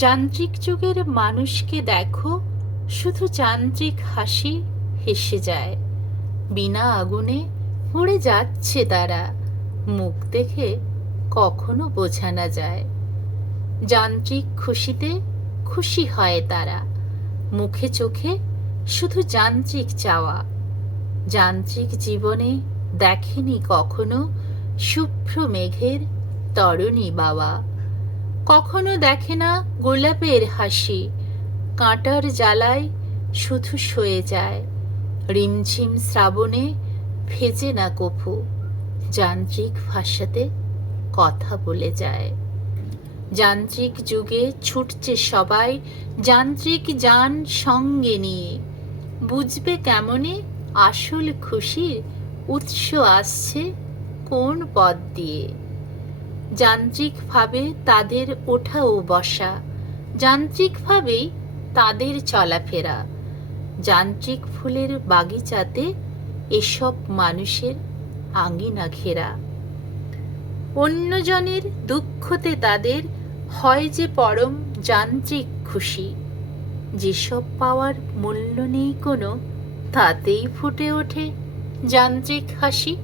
যান্ত্রিক যুগের মানুষকে দেখো, শুধু যান্ত্রিক হাসি হেসে যায়। বিনা আগুনে মরে যাচ্ছে তারা, মুখ দেখে কখনো বোঝা না যায়। যান্ত্রিক খুশিতে খুশি হয় তারা, মুখে চোখে শুধু যান্ত্রিক চাওয়া। যান্ত্রিক জীবনে দেখেনি কখনো শুভ্র মেঘের তরণী বাবা। কখনো দেখে না গোলাপের হাসি। কাঁটার জ্বালায় শুধু সয়ে যায়। রিমঝিম শ্রাবণে ভেজে না কফু যান্ত্রিক ভাষাতে কথা বলে যায়। যান্ত্রিক যুগে ছুটছে সবাই যান্ত্রিক যান সঙ্গে নিয়ে। বুঝবে কেমনে আসল খুশির উৎস আসছে কোন পথ দিয়ে। যান্ত্রিকভাবে তাদের ওঠা ও বসা। যান্ত্রিকভাবেই তাদের চলাফেরা। যান্ত্রিক ফুলের বাগিচাতে এসব মানুষের আঙিনা ঘেরা অন্যজনের দুঃখতে তাদের হয় যে পরম যান্ত্রিক খুশি। যেসব পাওয়ার মূল্য নেই কোনো, তাতেই ফুটে ওঠে যান্ত্রিক হাসি।